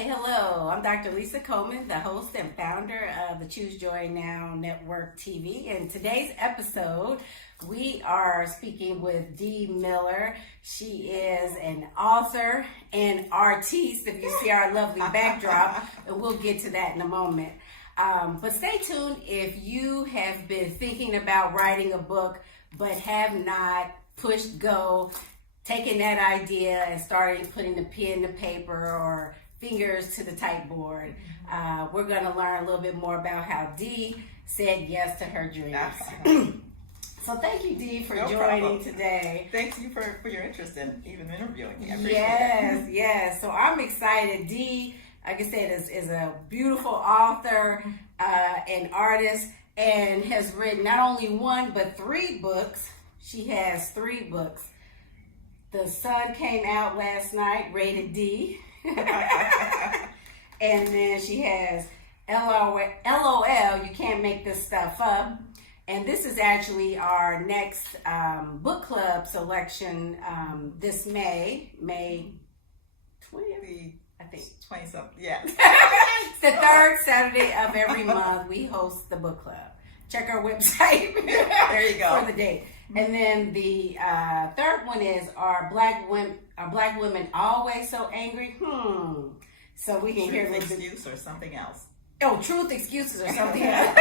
Hey, hello. I'm Dr. Lisa Coleman, the host and founder of the Choose Joy Now Network TV. In today's episode, we are speaking with Dee Miller. She is an author and artiste, if you see our lovely backdrop, and we'll get to that in a moment. But stay tuned if you have been thinking about writing a book but have not pushed go, taking that idea and starting putting the pen to paper or fingers to the typeboard. We're going to learn a little bit more about how Dee said yes to her dreams. So thank you, Dee, for joining today. Thanks you for your interest in even interviewing me. I appreciate it. Yes. So I'm excited. Dee, like I said, is a beautiful author and artist and has written not only one but 3 books. She has 3 books. The Sun came out last night, rated D. And then she has LOL, you can't make this stuff up. And this is actually our next book club selection this May 20th, I think. 20-something, yeah. It's the 3rd Saturday of every month. We host the book club. Check our website there you go. For the date. And then the 3rd one is Are Black Women Always So Angry? So we can hear Truth, excuse, or something else. Oh, truth, excuses, or something else.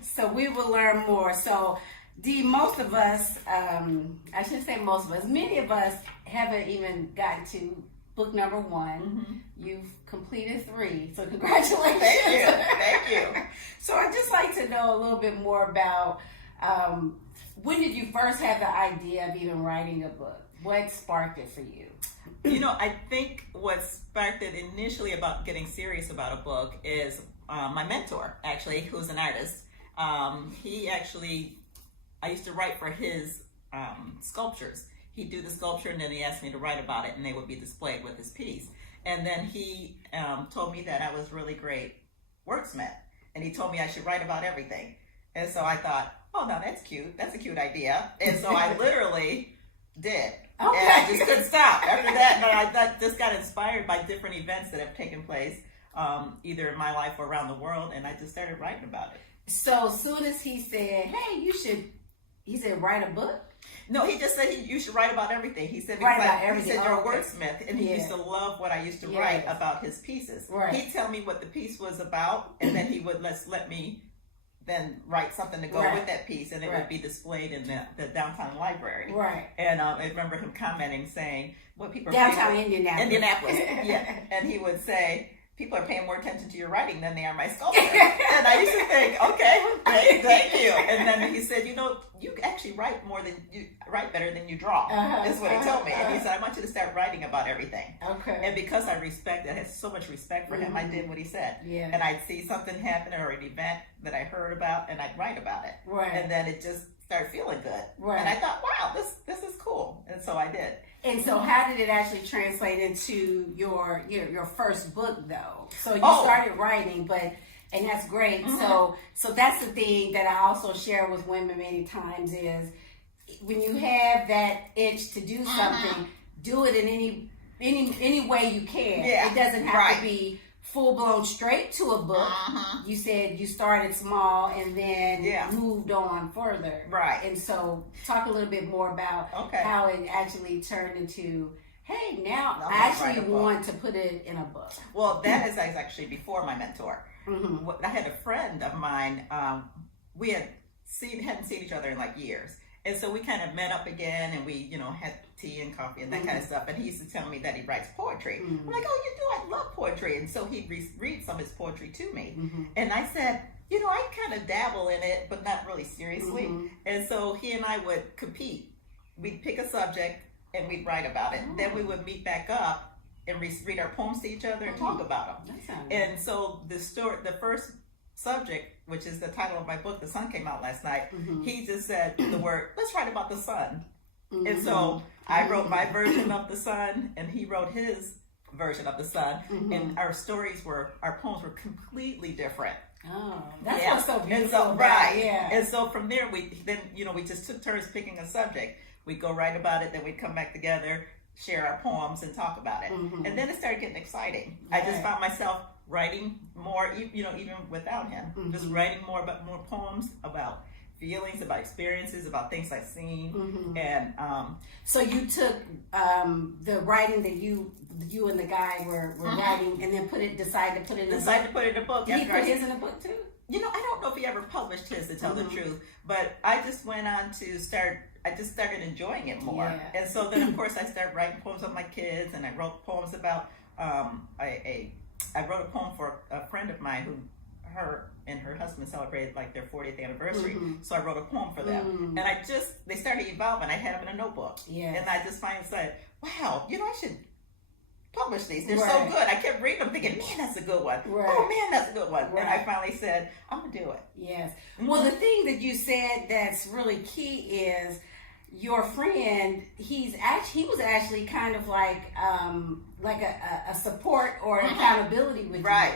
So we will learn more. So, Dee, most of us, I shouldn't say most of us, many of us haven't even gotten to book number 1. Mm-hmm. You've completed 3, so congratulations. Thank you. So I'd just like to know a little bit more about when did you first have the idea of even writing a book? What sparked it for you? You know, I think what sparked it initially about getting serious about a book is my mentor, actually, who's an artist. I used to write for his sculptures. He'd do the sculpture and then he asked me to write about it and they would be displayed with his piece. And then he told me that I was really great wordsmith and he told me I should write about everything. And so I thought, oh, no, that's cute. That's a cute idea. And so I literally did. Okay. And I just couldn't stop. After that, I just got inspired by different events that have taken place, either in my life or around the world, and I just started writing about it. So as soon as he said, hey, he said, write a book? No, he just said you should write about everything. He said, write about everything. He said, you're a wordsmith, and he used to love what I used to write about his pieces. Right. He'd tell me what the piece was about, and then he would let me then write something to go with that piece, and it would be displayed in the downtown library. Right. And I remember him commenting, saying, "What people downtown Indianapolis." Indianapolis, yeah." And he would say, "People are paying more attention to your writing than they are my sculpture." And I used to think, "Okay, great, thank you." And then he said, "You know, you actually write better than you draw." Is what he told me. And he said, "I want you to start writing about everything." Okay. And because I had so much respect for him, I did what he said. Yeah. And I'd see something happen or an event that I heard about, and I'd write about it. Right. And then it just started feeling good. Right. And I thought, wow, this is cool. And so I did. And so how did it actually translate into your first book, though? So you started writing, and that's great. Mm-hmm. So that's the thing that I also share with women many times is when you have that itch to do something, do it in any way you can. Yeah. It doesn't have to be full-blown straight to a book. You said you started small and then moved on further. Right. And so talk a little bit more about how it actually turned into, hey, now I actually want to put it in a book. Well, that is actually before my mentor. Mm-hmm. I had a friend of mine, we hadn't seen each other in like years. And so we kind of met up again and we, had tea and coffee and that kind of stuff. And he used to tell me that he writes poetry. I'm like, oh, you do? I love poetry. And so he'd read some of his poetry to me. And I said, I kind of dabble in it, but not really seriously. And so he and I would compete. We'd pick a subject and we'd write about it. Then we would meet back up and read our poems to each other and talk about them. And so the first subject, which is the title of my book, The Sun came out last night, he just said the word, let's write about the sun. And so I wrote my version of the sun and he wrote his version of the sun. And our poems were completely different. Oh, that's what's so beautiful. And so from there, we just took turns picking a subject. We'd go write about it, then we'd come back together, share our poems and talk about it. And then it started getting exciting. I just found myself writing more, even without him, just writing more poems about feelings, about experiences, about things I've seen. And so you took the writing that you and the guy were writing, and then decided to put it in a book. Did he put his in a book too? I don't know if he ever published his, to tell the truth, but I just went on to I just started enjoying it more. And so then, of course, I started writing poems of my kids, and I wrote poems about, I wrote a poem for a friend of mine who, her and her husband celebrated like their 40th anniversary. So I wrote a poem for them. And they started evolving. I had them in a notebook. And I just finally said, wow, I should publish these. They're so good. I kept reading them thinking, man, that's a good one. Oh man, that's a good one. And I finally said, I'm gonna do it. Yes. Well, the thing that you said that's really key is your friend, he was actually kind of like a support or accountability with you. Right.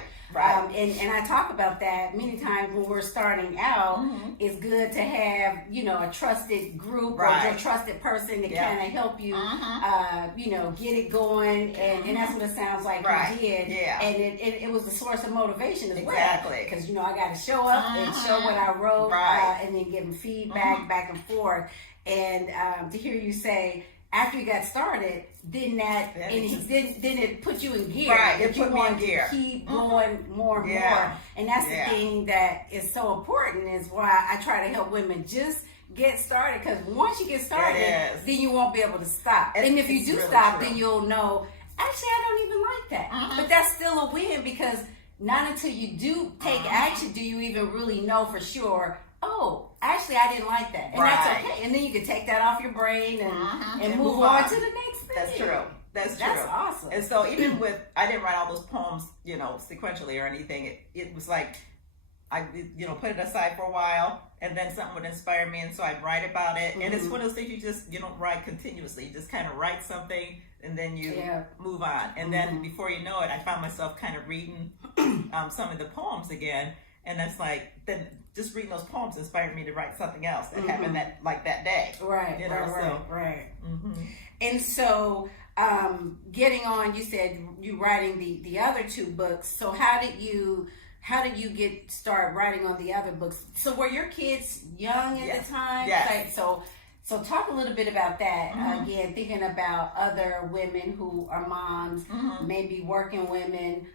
And I talk about that many times when we're starting out. It's good to have, a trusted group or a trusted person to kind of help you, get it going. And that's what it sounds like you did. And it was a source of motivation as well. Exactly. Because, I got to show up and show what I wrote and then give them feedback back and forth. And to hear you say, after you got started, then it put you in gear. It put me in gear. Keep going more and more. And that's the thing that is so important, is why I try to help women just get started. Because once you get started, then you won't be able to stop. And if you do really stop, then you'll know, actually, I don't even like that. But that's still a win, because not until you do take action do you even really know for sure, oh, actually, I didn't like that. And that's okay. And then you can take that off your brain and move on to the next thing. That's true. That's awesome. And so even I didn't write all those poems, sequentially or anything. It was like, I, put it aside for a while, and then something would inspire me, and so I'd write about it. And it's one of those things you don't write continuously. You just kind of write something, and then you move on. And then before you know it, I found myself kind of reading some of the poems again. And that's like, then just reading those poems inspired me to write something else that happened that day. Right. And so, getting on, you said you writing the other two books. So how did you start writing on the other books? So were your kids young at the time? Yes. So talk a little bit about that. Again, thinking about other women who are moms, maybe working women,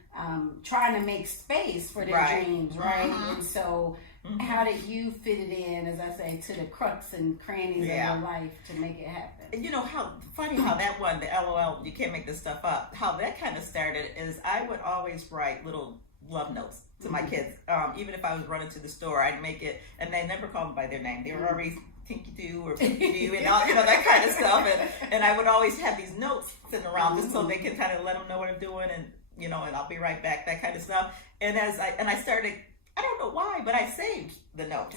trying to make space for their dreams, right? And so how did you fit it in, as I say, to the crux and crannies of your life to make it happen? How funny how that one, the LOL, you can't make this stuff up, how that kind of started is I would always write little love notes to my kids. Even if I was running to the store, I'd make it, and they never called me by their name. They were always Tinky Doo or Pinky Doo and all, that kind of stuff. And I would always have these notes sitting around just so they can kind of let them know what I'm doing, and and I'll be right back, that kind of stuff. And I started, I don't know why, but I saved the notes.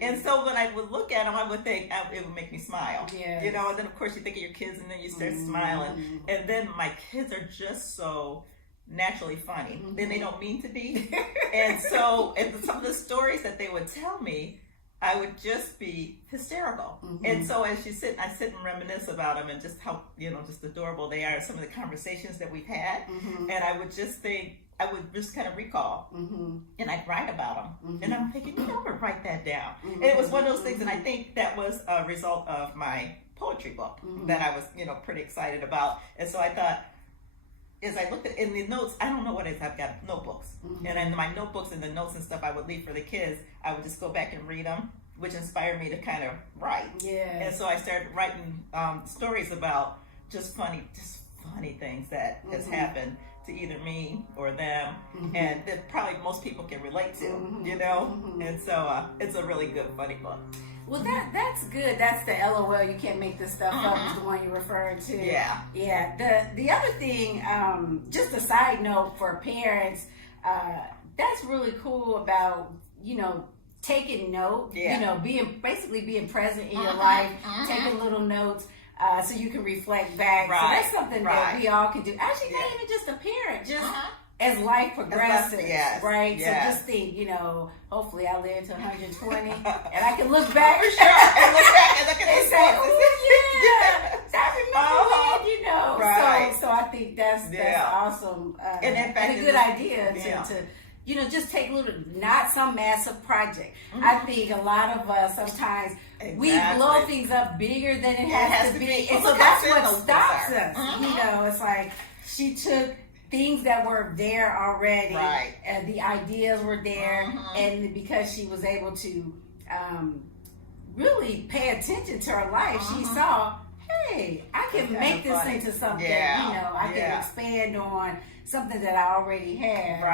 And so when I would look at them, I would think it would make me smile. And then of course you think of your kids, and then you start smiling. And then my kids are just so naturally funny. Then they don't mean to be. And so some of the stories that they would tell me, I would just be hysterical. And so as I sit and reminisce about them, and just how, just adorable they are, some of the conversations that we've had. And I would just think, I would just kind of recall, and I'd write about them. And I'm thinking, I'm going to write that down. And it was one of those things, and I think that was a result of my poetry book that I was, pretty excited about. And so I thought, as I looked at in the notes, I don't know what it is. I've got notebooks, and in my notebooks and the notes and stuff I would leave for the kids, I would just go back and read them, which inspired me to kind of write. And so I started writing stories about just funny things that has happened to either me or them, and that probably most people can relate to, And so it's a really good funny book. Well, that's good. That's the LOL, you can't make this stuff up, is the one you're referring to. Yeah. The other thing, just a side note for parents, that's really cool about, taking note, being present in your life, taking little notes, so you can reflect back. So that's something that we all can do. Actually, not even just a parent, just as life progresses, right? So just think, hopefully I live to 120, and I can look back. For sure. And look back and look at and those say, books. oh, yeah. I remember when, you know. Right. So I think that's awesome. And in fact, and a good idea to you know, just take a little, not some massive project. I think a lot of us sometimes we blow things up bigger than it has to be. And so that's what stops us. You know, it's like she took things that were there already, and the ideas were there, and because she was able to really pay attention to her life, she saw, hey, I can make this into something. You know, I can expand on something that I already have,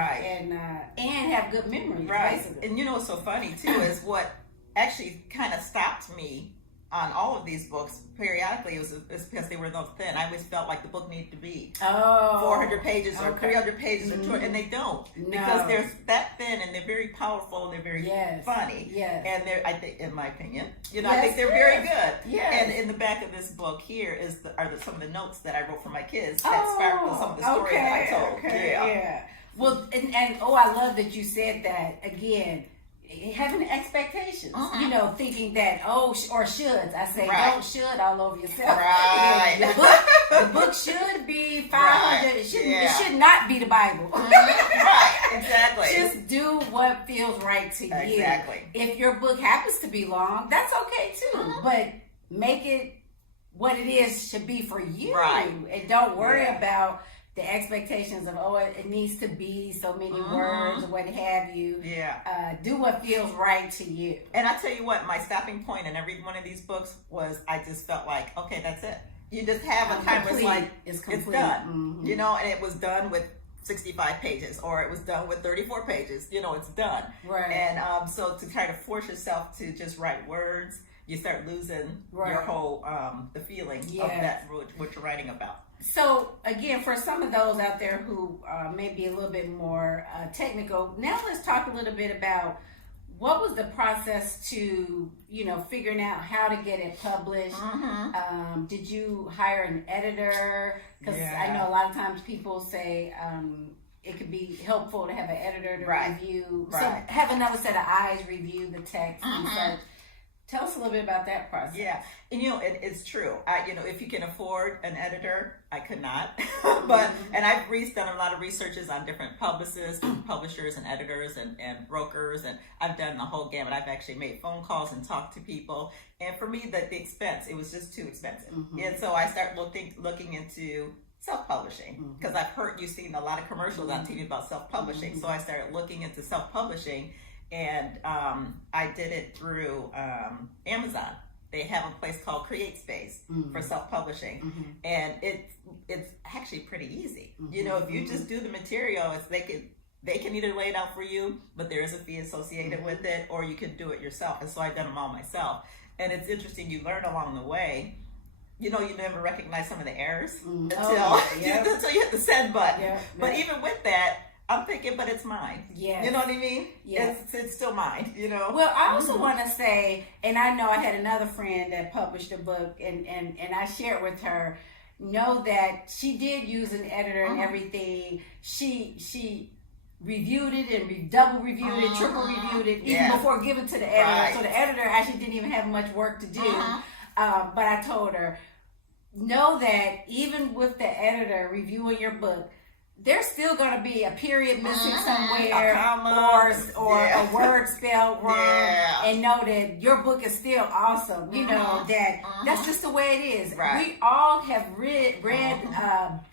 and have good memories, basically. And you know what's so funny too is what actually kind of stopped me on all of these books periodically is because they were so thin. I always felt like the book needed to be 400 pages or 300 pages or 200, and they don't, because they're that thin and they're very powerful and they're very funny. And they're, I think, in my opinion, you know, I think they're very good. And in the back of this book here are some of the notes that I wrote for my kids that sparkle some of the stories that I told. Well, and I love that you said that again. Having expectations, you know, thinking that or shoulds. I say don't should all over yourself. The book should be 500. It should not be the Bible. Exactly. Just do what feels right to you. Exactly. If your book happens to be long, that's okay too. But make it what it is should be for you, and don't worry about the expectations of it needs to be so many words or what have you. Do what feels right to you. And I tell you what, my stopping point in every one of these books was I just felt like, okay, that's it. You just have a time where it's like it's done. You know, and it was done with 65 pages, or it was done with 34 pages. You know, it's done. And so to try to force yourself to just write words, you start losing your whole the feeling of that what you're writing about. So again, for some of those out there who may be a little bit more technical, now let's talk a little bit about what was the process to, you know, figuring out how to get it published. Did you hire an editor? Because I know a lot of times people say it could be helpful to have an editor to review. So have another set of eyes review the text and such. Tell us a little bit about that process. And you know, it's true. You know, if you can afford an editor, I could not. And I've done a lot of researches on different publishers and editors and brokers, and I've done the whole gamut. I've actually made phone calls and talked to people. And for me, the expense, it was just too expensive. And so I started looking into self-publishing, because you've seen a lot of commercials on TV about self-publishing. So I started looking into self-publishing. And I did it through Amazon. They have a place called Create Space for self-publishing, and it's actually pretty easy. You know, if you just do the material, they can either lay it out for you, but there is a fee associated with it, or you can do it yourself. And so I've done them all myself. And it's interesting, you learn along the way. You know, you never recognize some of the errors until you hit the send button. But even with that, I'm thinking, but it's mine. You know what I mean? It's still mine, you know? Well, I also want to say, and I know I had another friend that published a book, and I shared with her, know that she did use an editor and everything. She reviewed it and double reviewed it, triple reviewed it, even before giving to the editor. So the editor actually didn't even have much work to do. But I told her, know that even with the editor reviewing your book, there's still going to be a period missing somewhere, or a word spelled wrong, and know that your book is still awesome. You know that that's just the way it is. We all have read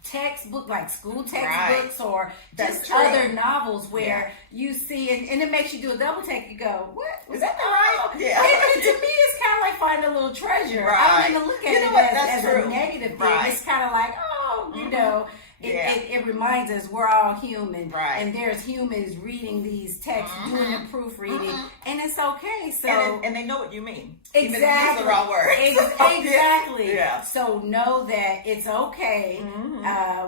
textbook, like school textbooks, or just other novels where you see and it makes you do a double take. You go, what was that the right? And to me, it's kind of like finding a little treasure. I don't even look at it as a negative thing. It's kind of like, you know. It reminds us we're all human, and there's humans reading these texts, doing the proofreading, and it's okay. So and they know what you mean. Exactly. Even if you use the wrong word. Exactly. So know that it's okay.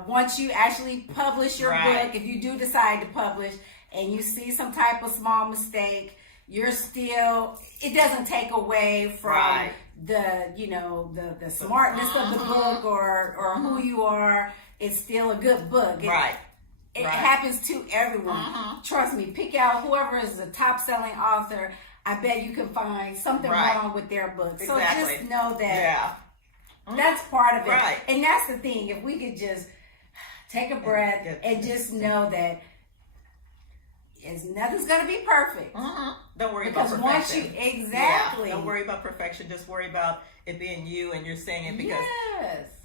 Once you actually publish your book, if you do decide to publish, and you see some type of small mistake, you're still. It doesn't take away from the the smartness of the book or who you are. It's still a good book. It happens to everyone. Trust me, pick out whoever is the top selling author. I bet you can find something wrong with their book. So just know that That's part of it. Right. And that's the thing. If we could just take a breath and just know that nothing's going to be perfect. Don't worry about perfection. Once you, exactly. Yeah, don't worry about perfection. Just worry about it being you and you're saying it because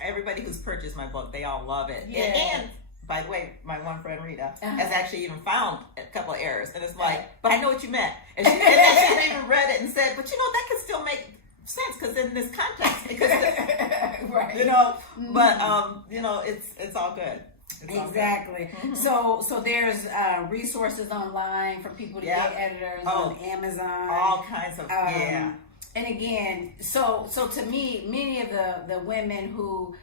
everybody who's purchased my book, they all love it. Yes. And by the way, my one friend Rita has actually even found a couple of errors. And it's like, but I know what you meant. And she even read it and said, but that can still make sense because in this context, because right. but it's all good. Exactly. So there's resources online for people to get editors on Amazon. All kinds of And again, so to me, many of the women who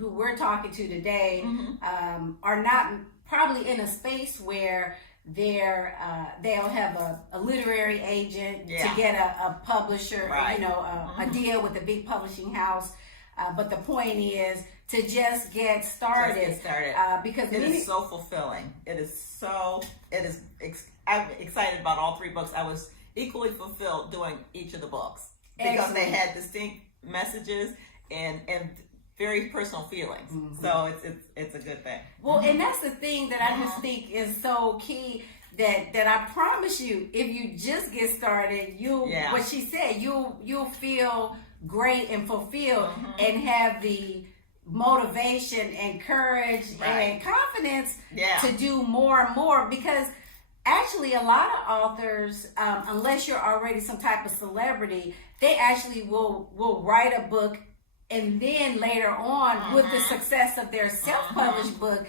we're talking to today are not probably in a space where they'll have a literary agent to get a publisher, a deal with a big publishing house. But the point is to just get started. Because it is so fulfilling. I'm excited about all 3 books. I was equally fulfilled doing each of the books because they had distinct messages and very personal feelings. So it's a good thing. Well, and that's the thing that I just think is so key. That I promise you, if you just get started, what she said, you'll feel great and fulfilled and have the motivation and courage and confidence to do more and more, because actually a lot of authors, unless you're already some type of celebrity, they actually will write a book and then later on with the success of their self-published book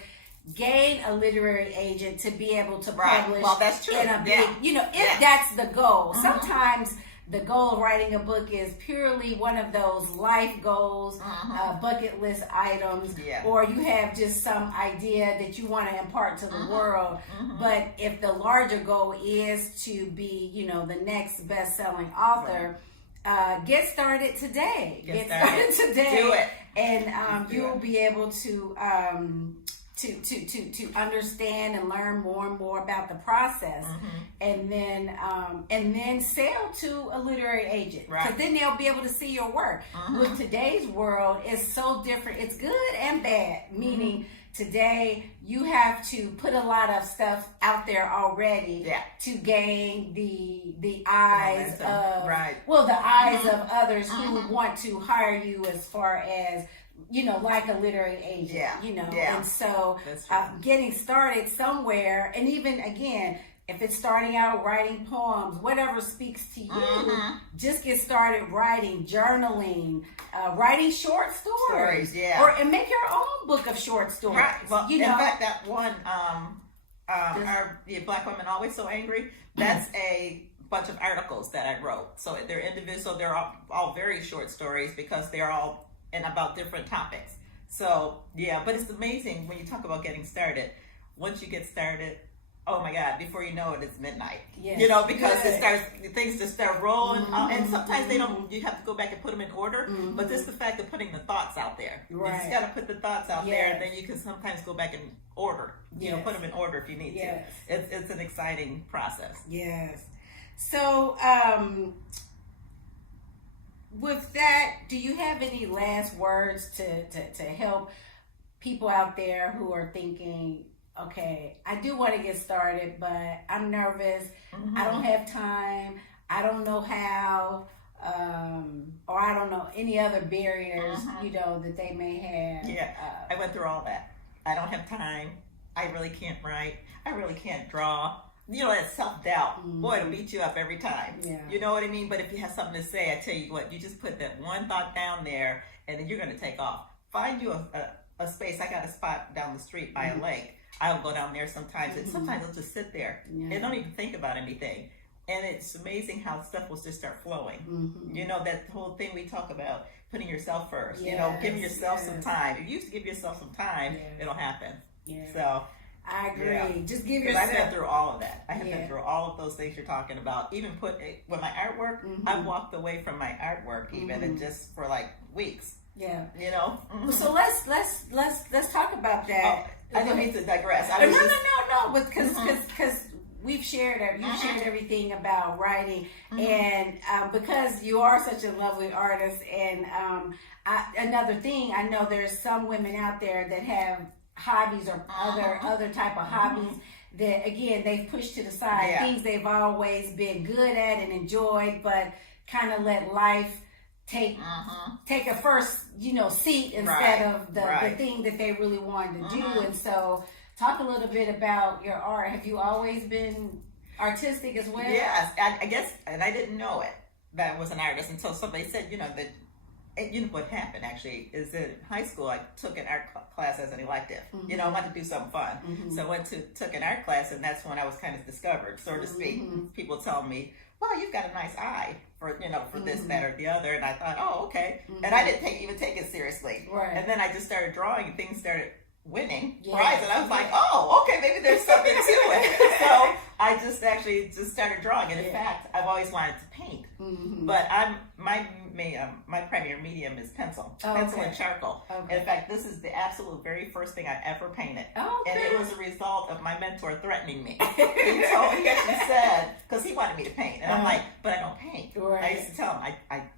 gain a literary agent to be able to publish that's true. in a big, if that's the goal. Sometimes the goal of writing a book is purely one of those life goals, bucket list items, or you have just some idea that you want to impart to the world. But if the larger goal is to be, the next best-selling author, get started today. Get started today. Do it. And you'll be able to understand and learn more and more about the process, and then sell to a literary agent, because then they'll be able to see your work. With today's world, it's so different. It's good and bad, meaning today you have to put a lot of stuff out there already to gain the eyes of the eyes of others who want to hire you, as far as like a literary agent, and so getting started somewhere, and even again, if it's starting out writing poems, whatever speaks to you, just get started writing, journaling, writing short stories, and make your own book of short stories. Right. Well, in fact, that one, are Black Women Always So Angry? That's a bunch of articles that I wrote. So they're individual, so they're all very short stories because they're all and about different topics. So but it's amazing when you talk about getting started. Once you get started, oh my God, before you know it, it's midnight. Because things just start rolling. And sometimes they don't, you have to go back and put them in order. But just the fact of putting the thoughts out there. You just got to put the thoughts out there, and then you can sometimes go back and order. Put them in order if you need to. It's an exciting process. So, with that, do you have any last words to help people out there who are thinking, okay, I do want to get started, but I'm nervous, I don't have time, I don't know how, or I don't know any other barriers, that they may have? I went through all that. I don't have time, I really can't write, I really can't draw. That self-doubt, boy, it'll beat you up every time. You know what I mean? But if you have something to say, I tell you what, you just put that one thought down there, and then you're going to take off. Find you a space. I got a spot down the street by a lake. I'll go down there sometimes, and sometimes I'll just sit there and don't even think about anything. And it's amazing how stuff will just start flowing. That whole thing we talk about, putting yourself first, giving yourself some time. If you give yourself some time, it'll happen. So I agree. Just give yourself. I've been through all of that. I have been through all of those things you're talking about. Even with my artwork, I walked away from my artwork even, and just for like weeks. So let's talk about that. I didn't mean to digress. No. Because we've shared, you shared everything about writing, and because you are such a lovely artist, and another thing, I know there's some women out there that have hobbies or other type of hobbies that, again, they've pushed to the side, things they've always been good at and enjoyed, but kind of let life take a first, seat instead of the thing that they really wanted to do. And so talk a little bit about your art. Have you always been artistic as well? Yes, I guess, and I didn't know it, that I was an artist until somebody said, that. And what happened actually is in high school I took an art class as an elective. I wanted to do something fun, so I took an art class, and that's when I was kind of discovered, so to speak. People tell me, "Well, you've got a nice eye for for this, that, or the other," and I thought, "Oh, okay." And I didn't even take it seriously. Right. And then I just started drawing, and things started winning prizes, and I was like, "Oh, okay, maybe there's something to it." So I just started drawing, and in fact, I've always wanted to paint, but my primary medium is pencil and charcoal. In fact, this is the absolute very first thing I ever painted, and it was a result of my mentor threatening me. He actually said, because he wanted me to paint, and I'm like, but I don't paint. I used to tell him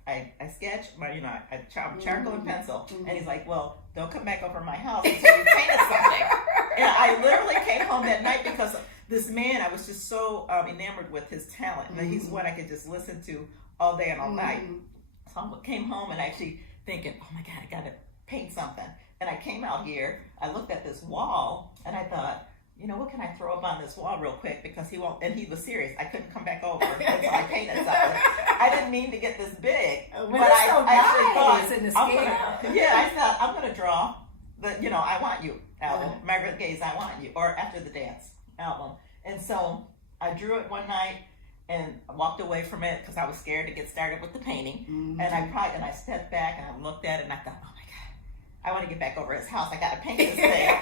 I sketch, I charcoal and pencil, and he's like, well, don't come back over my house until you painted something. And I literally came home that night because this man, I was just so enamored with his talent, and he's what I could just listen to all day and all night. So I came home and actually thinking, oh my God, I got to paint something. And I came out here, I looked at this wall, and I thought, what can I throw up on this wall real quick? Because he won't, and he was serious. I couldn't come back over until I painted something. I didn't mean to get this big, but I actually thought, I thought, I'm going to draw the, I Want You album, Margaret Gaye's I Want You, or After the Dance album. And so I drew it one night and walked away from it because I was scared to get started with the painting. And I stepped back and I looked at it and I thought, oh my God, I want to get back over his house. I got to paint this thing.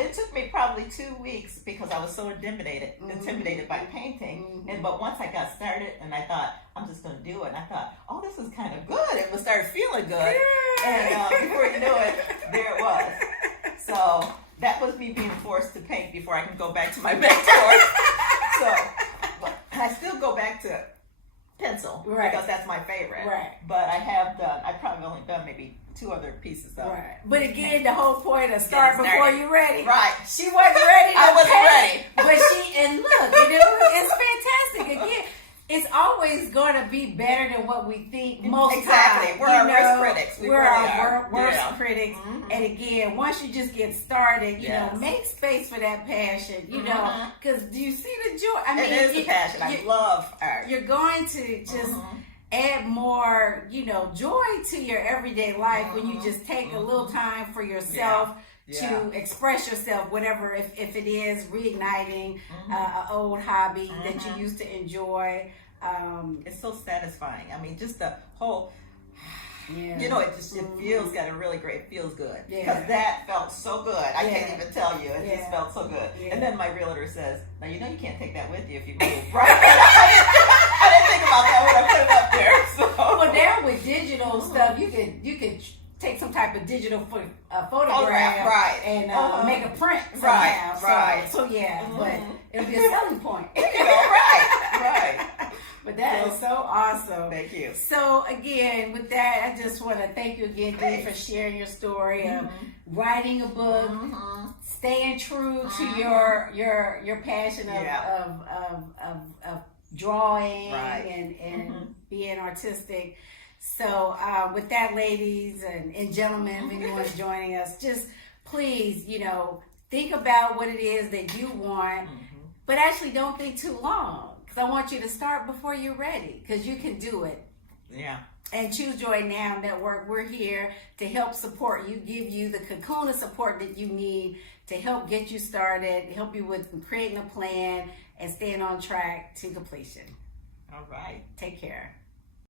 It took me probably 2 weeks because I was so intimidated by painting. But once I got started and I thought, I'm just going to do it. And I thought, oh, this is kind of good. It started feeling good. And before you knew it, there it was. So that was me being forced to paint before I can go back to my mentor. So I still go back to pencil because that's my favorite. Right. But I've probably only done maybe 2 other pieces of it. But again, the whole point of start before you're ready. Right. She wasn't ready. I wasn't ready. But and look, it's fantastic. Again, it's always going to be better than what we think most times. We're our worst critics. We're our worst critics. And again, once you just get started, make space for that passion, because do you see the joy? I mean, it is the passion. I love art. You're going to just add more, joy to your everyday life when you just take a little time for yourself. To express yourself, whatever, if it is reigniting an old hobby that you used to enjoy. It's so satisfying. I mean, just the whole, it feels got a really great, feels good. Because that felt so good. I can't even tell you. It just felt so good. And then my realtor says, now you can't take that with you if you move. Right? I didn't think about that when I put it up there. So. Well, now with digital stuff, you could take some type of digital photograph and make a print somehow. So but it'll be a selling point. Right. But that is so awesome. Thank you. So again, with that, I just want to thank you again, Dee, for sharing your story of writing a book, staying true to your passion of drawing and being artistic. So with that, ladies and gentlemen, if anyone's joining us, just please, think about what it is that you want, but actually don't think too long, because I want you to start before you're ready, because you can do it. Yeah. And Choose Joy Now Network, we're here to help support you, give you the cocoon of support that you need to help get you started, help you with creating a plan and staying on track to completion. All right. Take care.